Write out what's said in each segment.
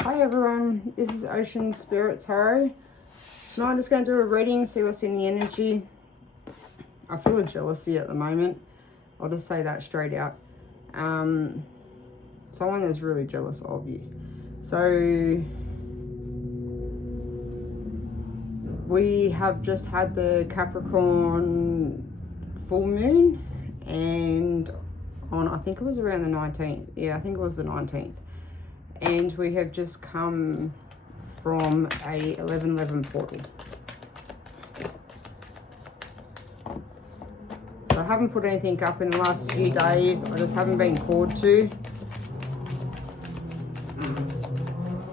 Hi everyone, this is Ocean Spirit Tarot. Tonight I'm just going to do a reading, see what's in the energy. I feel a jealousy at the moment. I'll just say that straight out. Someone is really jealous of you. So we have just had the Capricorn full moon, and on, I think it was around the 19th. Yeah, I think it was the 19th. And we have just come from a 11/11 portal. So I haven't put anything up in the last few days. I just haven't been called to.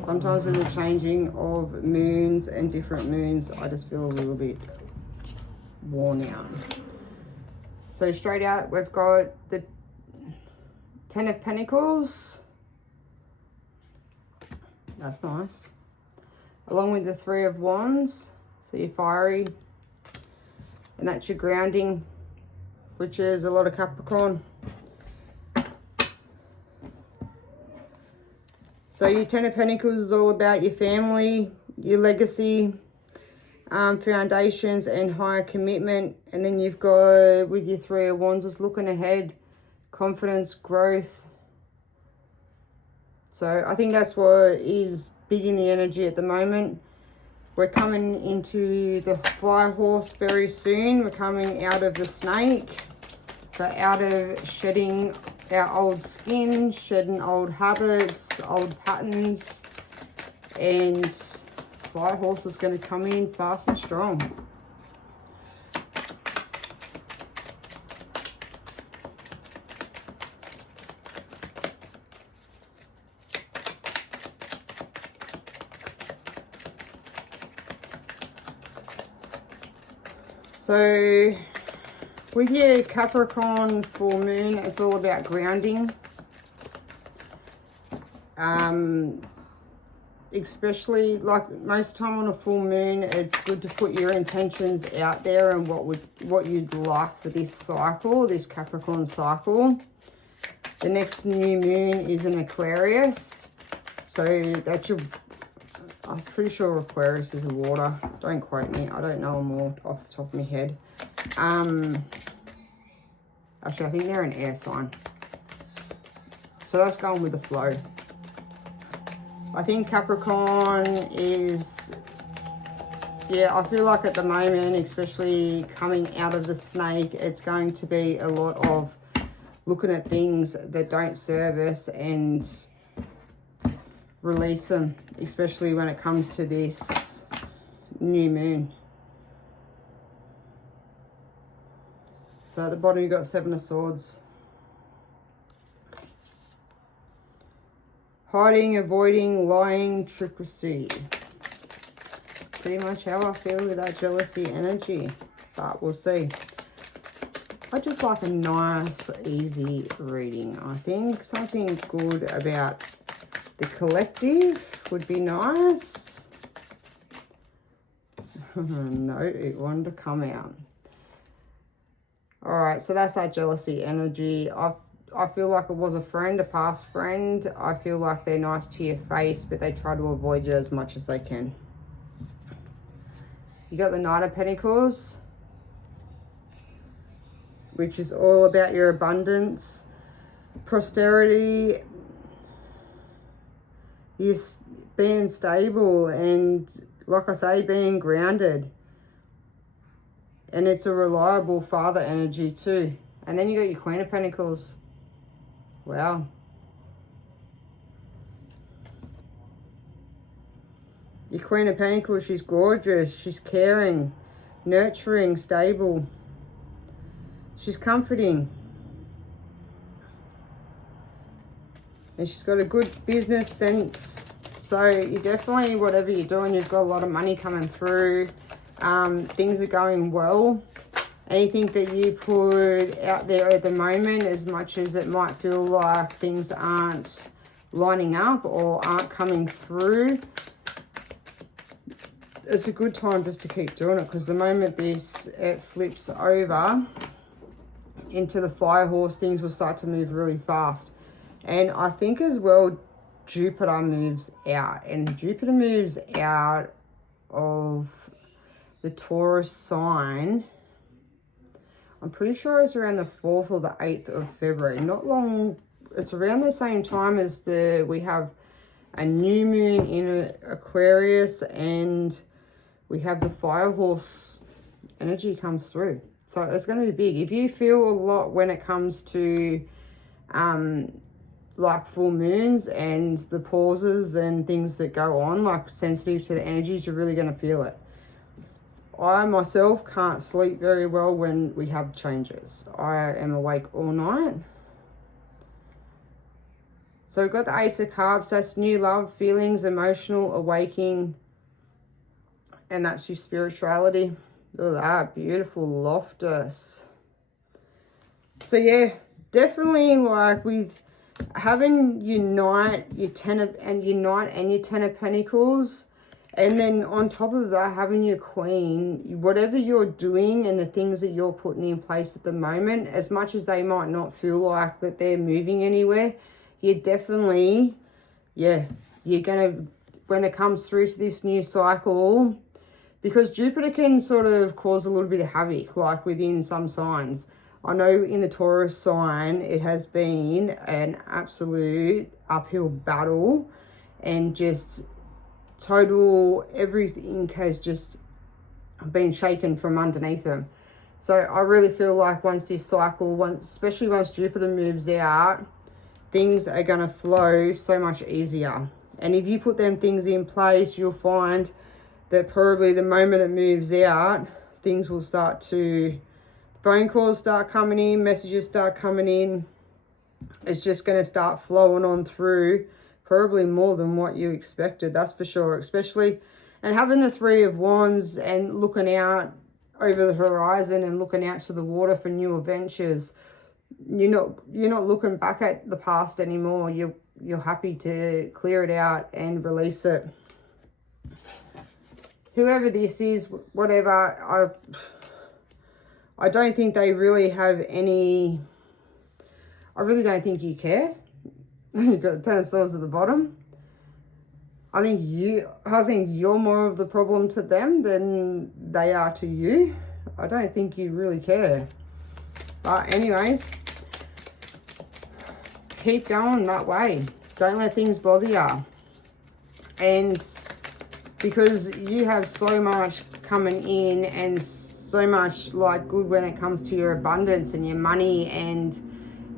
Sometimes with the changing of moons and different moons, I just feel a little bit worn out. So straight out, we've got the Ten of Pentacles. That's nice. Along with the Three of Wands. So you're fiery. And that's your grounding, which is a lot of Capricorn. So your Ten of Pentacles is all about your family, your legacy, foundations and higher commitment. And then you've got, with your Three of Wands, is looking ahead, confidence, growth. So I think that's what is big in the energy at the moment. We're coming into the Fire Horse very soon. We're coming out of the Snake. So out of shedding our old skin, shedding old habits, old patterns. And Fire Horse is going to come in fast and strong. So with your Capricorn full moon, it's all about grounding. Especially like most time on a full moon, it's good to put your intentions out there and what you'd like for this cycle, this Capricorn cycle. The next new moon is in Aquarius. So that's your, I'm pretty sure Aquarius is a water. Don't quote me. I don't know them all off the top of my head. Actually, I think they're an air sign. So that's going with the flow. I think Capricorn is, yeah, I feel like at the moment, especially coming out of the Snake, it's going to be a lot of looking at things that don't serve us and release them, especially when it comes to this new moon. So at the bottom you've got Seven of Swords. Hiding, avoiding, lying, trickery. Pretty much how I feel with that jealousy energy, but we'll see. I just like a nice, easy reading. I think something good about the collective would be nice. No, it wanted to come out. All right, so that's that jealousy energy. I feel like it was a friend, a past friend. I feel like they're nice to your face, but they try to avoid you as much as they can. You got the Knight of Pentacles, which is all about your abundance, prosperity, you being stable, and like I say, being grounded. And it's a reliable father energy too. And then you got your Queen of Pentacles. Wow. Your Queen of Pentacles, she's gorgeous. She's caring, nurturing, stable. She's comforting. And she's got a good business sense. So you definitely, whatever you're doing, you've got a lot of money coming through. Things are going well. Anything that you put out there at the moment, as much as it might feel like things aren't lining up or aren't coming through, it's a good time just to keep doing it, because the moment it flips over into the Fire Horse, things will start to move really fast. And I think as well, Jupiter moves out, and Jupiter moves out of the Taurus sign. I'm pretty sure it's around the 4th or the 8th of February. Not long, it's around the same time as we have a new moon in Aquarius, and we have the fire horse energy comes through. So it's going to be big. If you feel a lot when it comes to like full moons and the pauses and things that go on, like sensitive to the energies, you're really going to feel it. I myself can't sleep very well when we have changes. I am awake all night. So we've got the Ace of Cups. That's new love, feelings, emotional awakening. And that's your spirituality. Look at that. Beautiful Loftus. So yeah, definitely like with having your Ten of Pentacles. And then on top of that, having your Queen, whatever you're doing and the things that you're putting in place at the moment, as much as they might not feel like that they're moving anywhere, you're definitely, yeah, you're going to, when it comes through to this new cycle, because Jupiter can sort of cause a little bit of havoc, like within some signs. I know in the Taurus sign, it has been an absolute uphill battle, and just total everything has just been shaken from underneath them. So I really feel like once this cycle, especially once Jupiter moves out, things are going to flow so much easier. And if you put them things in place, you'll find that probably the moment it moves out, things will start to, phone calls start coming in, messages start coming in. It's just going to start flowing on through, probably more than what you expected, that's for sure. Especially, and having the Three of Wands and looking out over the horizon and looking out to the water for new adventures. You're not looking back at the past anymore. You're happy to clear it out and release it. Whoever this is, whatever, I don't think they really have any. I really don't think you care. You've got the Ten of Swords at the bottom. I think you're more of the problem to them than they are to you. I don't think you really care. But anyways, keep going that way. Don't let things bother you. And because you have so much coming in and so much like good when it comes to your abundance and your money and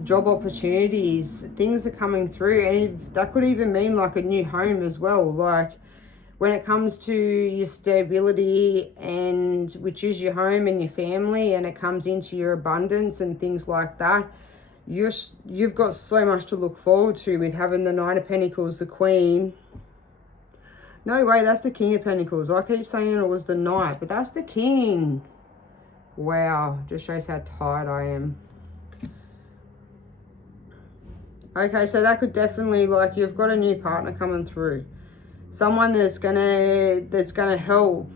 job opportunities, things are coming through. And that could even mean like a new home as well. Like when it comes to your stability, and which is your home and your family, and it comes into your abundance and things like that, you've got so much to look forward to with having the Knight of Pentacles, the Queen. No way, that's the King of Pentacles. I keep saying it was the Knight, but that's the King. Wow, just shows how tired I am. Okay, so that could definitely, like, you've got a new partner coming through. Someone that's gonna help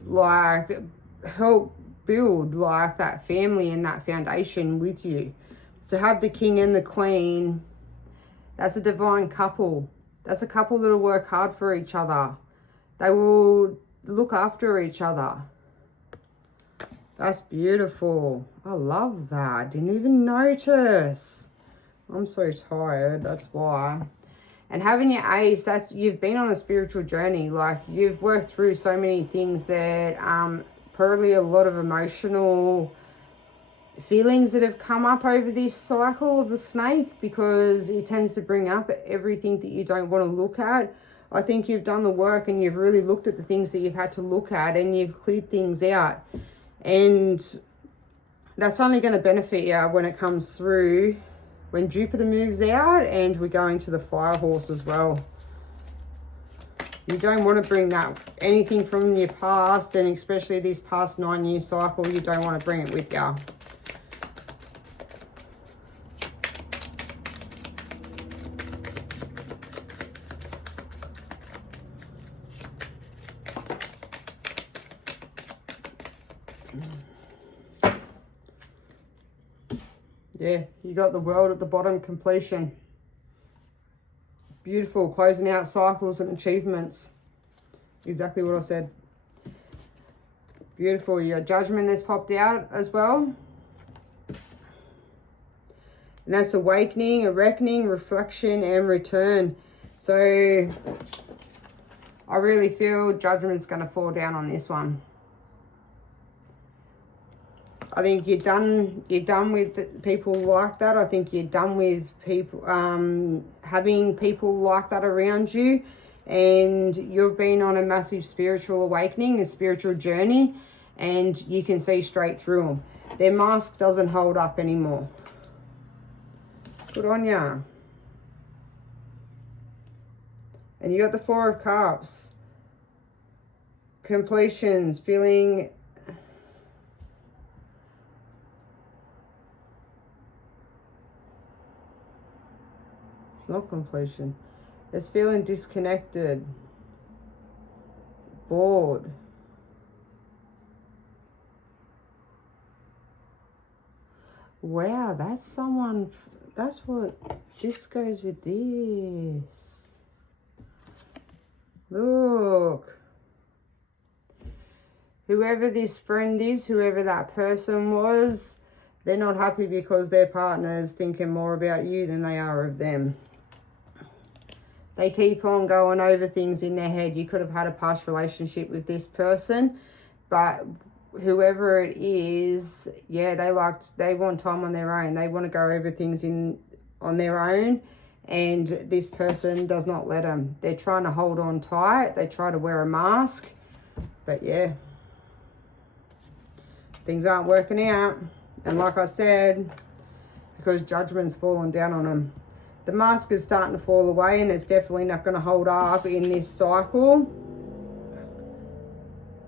build like that family and that foundation with you. To have the King and the Queen, that's a divine couple. That's a couple that'll work hard for each other. They will look after each other. That's beautiful. I love that. Didn't even notice. I'm so tired, that's why. And having your Ace, that's, you've been on a spiritual journey. Like, you've worked through so many things that probably a lot of emotional feelings that have come up over this cycle of the snake, because it tends to bring up everything that you don't want to look at. I think you've done the work and you've really looked at the things that you've had to look at, and you've cleared things out. And that's only going to benefit you when it comes through, when Jupiter moves out and we're going to the fire horse as well. You don't want to bring that, anything from your past, and especially this past 9-year cycle, you don't want to bring it with you. Yeah, you got the World at the bottom, completion. Beautiful. Closing out cycles and achievements. Exactly what I said. Beautiful. Your Judgment that's popped out as well. And that's awakening, a reckoning, reflection, and return. So I really feel Judgment's going to fall down on this one. I think you're done with people like that. I think you're done with people having people like that around you. And you've been on a massive spiritual awakening, a spiritual journey, and you can see straight through them. Their mask doesn't hold up anymore. Good on ya. And you got the Four of Cups. Completions, feeling... It's not completion. It's feeling disconnected. Bored. Wow, that's someone... That's what this goes with this. Look. Whoever this friend is, whoever that person was, they're not happy because their partner is thinking more about you than they are of them. They keep on going over things in their head. You could have had a past relationship with this person, but whoever it is, yeah, they want time on their own. They want to go over things on their own, and this person does not let them. They're trying to hold on tight. They try to wear a mask, but yeah, things aren't working out. And like I said, because Judgment's fallen down on them, the mask is starting to fall away, and it's definitely not going to hold up in this cycle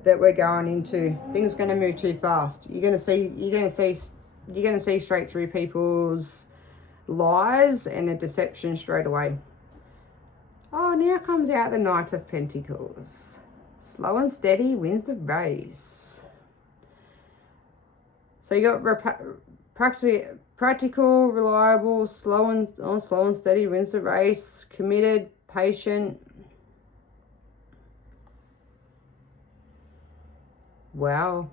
that we're going into. Things are going to move too fast. You're going to see straight through people's lies and the deception straight away. Oh, now comes out the Knight of Pentacles. Slow and steady wins the race. So you got practical, reliable, slow and steady wins the race. Committed, patient. Wow.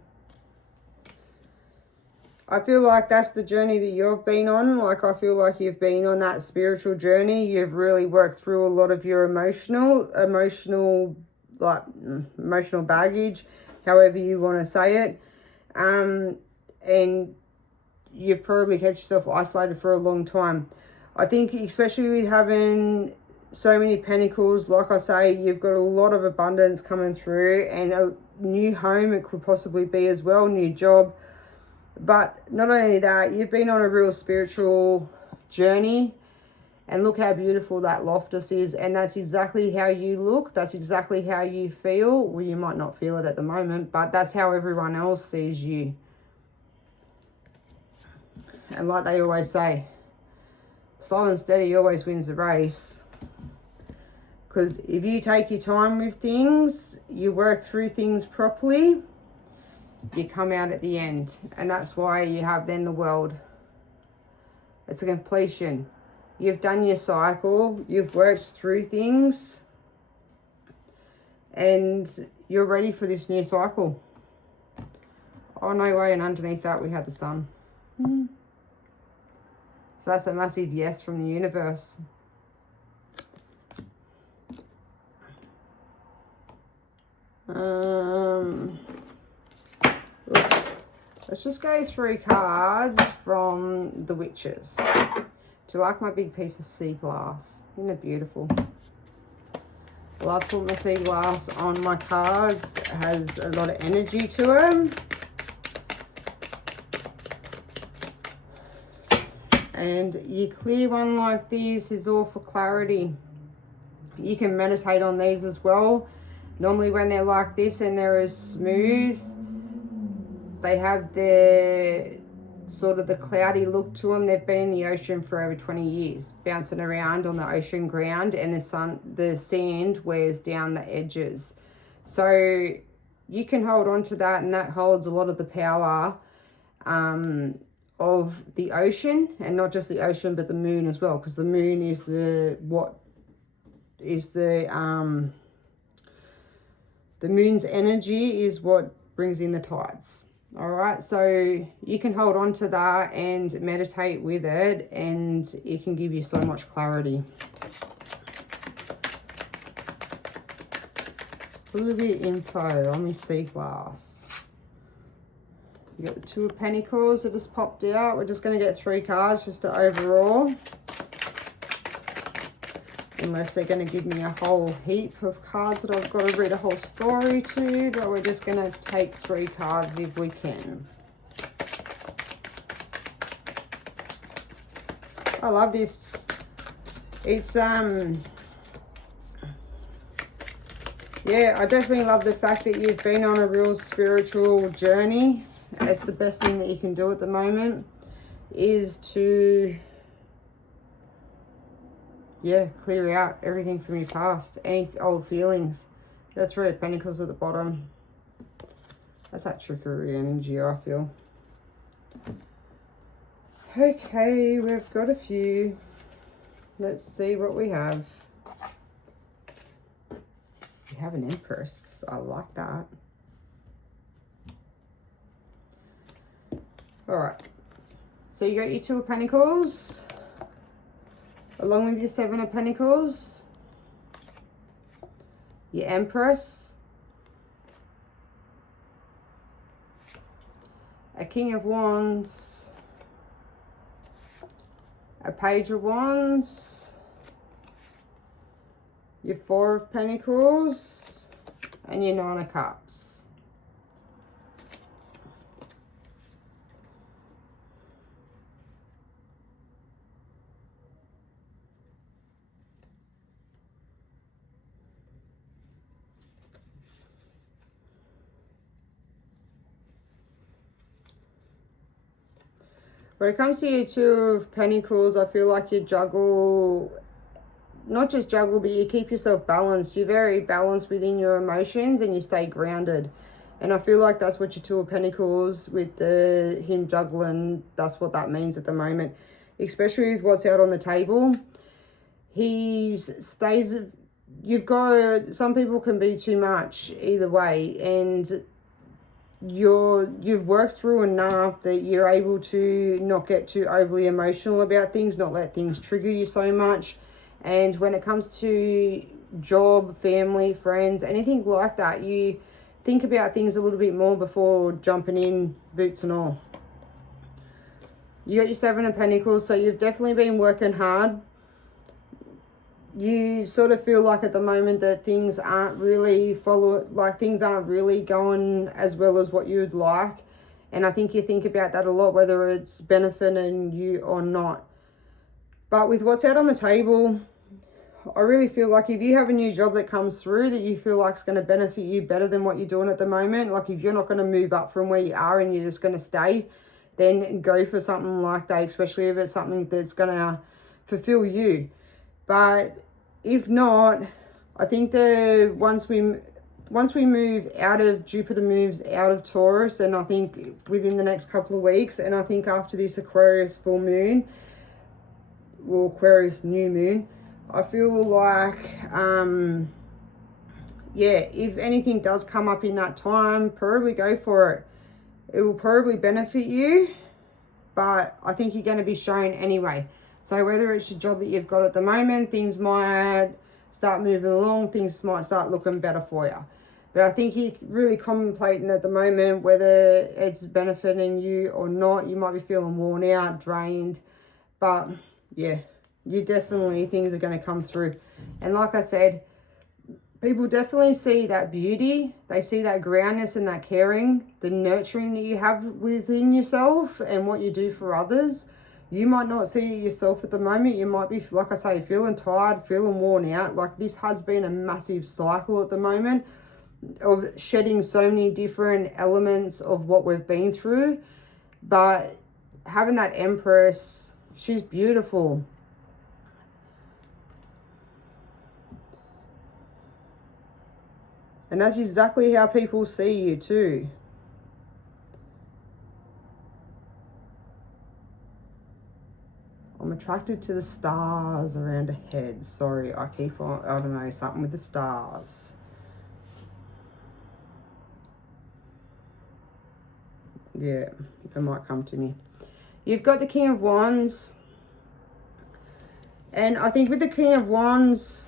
I feel like that's the journey that you've been on. Like, I feel like you've been on that spiritual journey. You've really worked through a lot of your emotional baggage, however you want to say it. And you've probably kept yourself isolated for a long time. I think especially with having so many pentacles, like I say, you've got a lot of abundance coming through, and a new home it could possibly be as well, new job. But not only that, you've been on a real spiritual journey, and look how beautiful that Loftus is, and that's exactly how you look, that's exactly how you feel. Well, you might not feel it at the moment, but that's how everyone else sees you. And like they always say, slow and steady always wins the race. Because if you take your time with things, you work through things properly, you come out at the end. And that's why you have then the World. It's a completion. You've done your cycle, you've worked through things, and you're ready for this new cycle. Oh, no way. And underneath that we had the Sun. So that's a massive yes from the universe. Let's just go through cards from the Witches. Do you like my big piece of sea glass? Isn't it beautiful? I love putting the sea glass on my cards. It has a lot of energy to them. And your clear one like this is all for clarity. You can meditate on these as well. Normally when they're like this and they're as smooth, they have their sort of the cloudy look to them. They've been in the ocean for over 20 years, bouncing around on the ocean ground, and the sand wears down the edges. So you can hold on to that, and that holds a lot of the power of the ocean, and not just the ocean but the moon as well, because the moon is what the moon's energy is what brings in the tides. All right, so you can hold on to that and meditate with it, and it can give you so much clarity. A little bit of info on my sea glass. You got the Two of Pentacles that just popped out. We're just going to get 3 cards just to overall. Unless they're going to give me a whole heap of cards that I've got to read a whole story to. But we're just going to take 3 cards if we can. I love this. It's, yeah, I definitely love the fact that you've been on a real spiritual journey. That's the best thing that you can do at the moment, is to, yeah, clear out everything from your past, any old feelings. That's 3 of Pentacles at the bottom. That's that trickery energy, I feel. Okay, we've got a few. Let's see what we have. We have an Empress. I like that. All right. So you got your Two of Pentacles, along with your 7 of Pentacles, your Empress, a King of Wands, a Page of Wands, your 4 of Pentacles, and your 9 of Cups. When it comes to your Two of Pentacles, I feel like you juggle, not just juggle, but you keep yourself balanced. You're very balanced within your emotions and you stay grounded. And I feel like that's what your Two of Pentacles with him juggling, that's what that means at the moment. Especially with what's out on the table. He stays, some people can be too much either way. And you've worked through enough that you're able to not get too overly emotional about things, not let things trigger you so much. And when it comes to job, family, friends, anything like that, you think about things a little bit more before jumping in, boots and all. You got your 7 of Pentacles, so you've definitely been working hard. You sort of feel like at the moment that things aren't really things aren't really going as well as what you'd like. And I think you think about that a lot, whether it's benefiting you or not. But with what's out on the table, I really feel like if you have a new job that comes through that you feel like is going to benefit you better than what you're doing at the moment, like if you're not going to move up from where you are and you're just going to stay, then go for something like that, especially if it's something that's going to fulfill you. But if not, I think that once we move out of, Jupiter moves out of Taurus, and I think within the next couple of weeks, and I think after this Aquarius full moon, or Aquarius new moon, I feel like, yeah, if anything does come up in that time, probably go for it. It will probably benefit you, but I think you're going to be shown anyway. So whether it's your job that you've got at the moment, things might start moving along, things might start looking better for you. But I think you're really contemplating at the moment whether it's benefiting you or not. You might be feeling worn out, drained, but yeah, you definitely, things are going to come through. And like I said, people definitely see that beauty. They see that groundness and that caring, the nurturing that you have within yourself and what you do for others. You might not see it yourself at the moment. You might be, like I say, feeling tired, feeling worn out. Like this has been a massive cycle at the moment of shedding so many different elements of what we've been through. But having that Empress, she's beautiful. And that's exactly how people see you too. I'm going to attracted to the stars around her head. Sorry, I keep on, I don't know, something with the stars. Yeah, it might come to me. You've got the King of Wands. And I think with the King of Wands,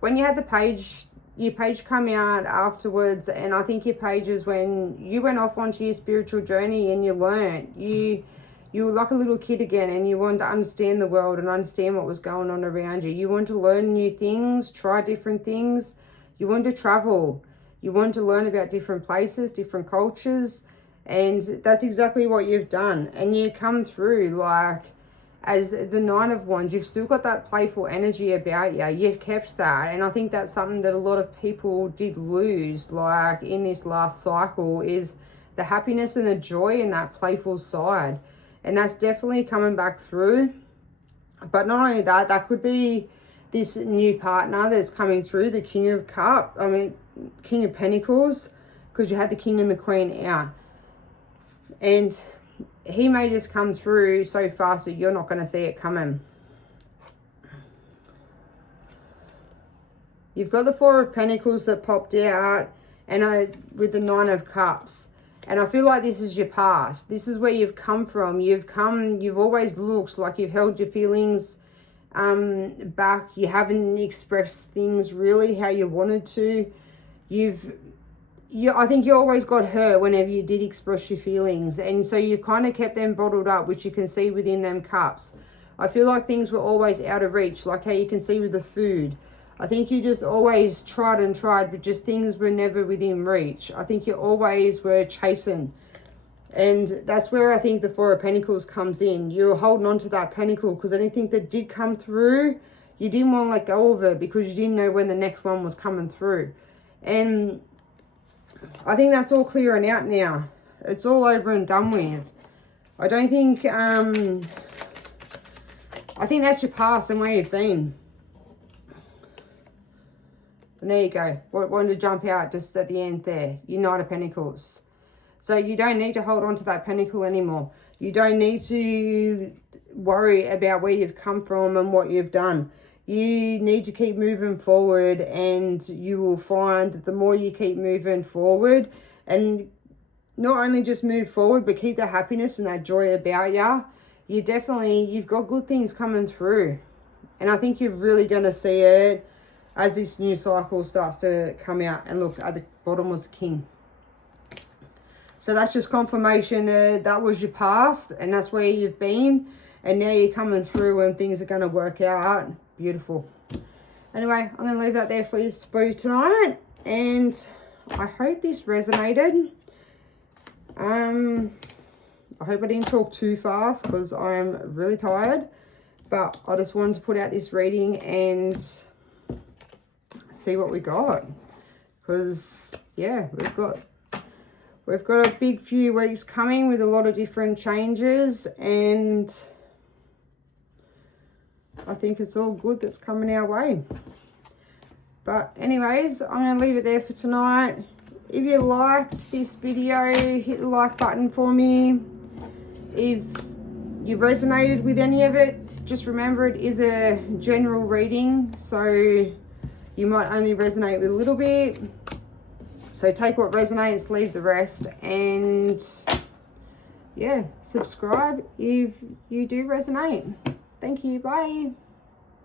when you had the page, your page come out afterwards, and I think your page is when you went off onto your spiritual journey and you learned. You were like a little kid again, and you wanted to understand the world and understand what was going on around you. You wanted to learn new things, try different things. You wanted to travel. You wanted to learn about different places, different cultures. And that's exactly what you've done. And you come through like as the Nine of Wands. You've still got that playful energy about you. You've kept that. And I think that's something that a lot of people did lose, like in this last cycle, is the happiness and the joy in that playful side. And that's definitely coming back through. But not only that, that could be this new partner that's coming through, the King of King of Pentacles, because you had the King and the Queen out. And he may just come through so fast that you're not going to see it coming. You've got the Four of Pentacles that popped out, and with the Nine of Cups. And I feel like this is your past. This is where you've come from. You've always looked like you've held your feelings back. You haven't expressed things really how you wanted to. I think you always got hurt whenever you did express your feelings. And so you kind of kept them bottled up, which you can see within them cups. I feel like things were always out of reach, like how you can see with the food. I think you just always tried and tried, but just things were never within reach. I think you always were chasing. And that's where I think the Four of Pentacles comes in. You're holding on to that pentacle because anything that did come through, you didn't want to let go of it because you didn't know when the next one was coming through. And I think that's all clearing out now. It's all over and done with. I don't think, I think that's your past and where you've been. And there you go. Wanted to jump out just at the end there. Knight of Pentacles. So you don't need to hold on to that pentacle anymore. You don't need to worry about where you've come from and what you've done. You need to keep moving forward, and you will find that the more you keep moving forward, and not only just move forward, but keep the happiness and that joy about you, you've got good things coming through. And I think you're really going to see it as this new cycle starts to come out. And look, at the bottom was the King. So that's just confirmation that was your past, and that's where you've been. And now you're coming through and things are going to work out. Beautiful. Anyway, I'm going to leave that there for you tonight. And I hope this resonated. I hope I didn't talk too fast because I'm really tired. But I just wanted to put out this reading and see what we got. Because, yeah, we've got a big few weeks coming with a lot of different changes, and I think it's all good that's coming our way. But anyways, I'm going to leave it there for tonight. If you liked this video, hit the like button for me. If you resonated with any of it, just remember it is a general reading, so you might only resonate with a little bit. So take what resonates, leave the rest, and yeah, subscribe if you do resonate. Thank you. Bye.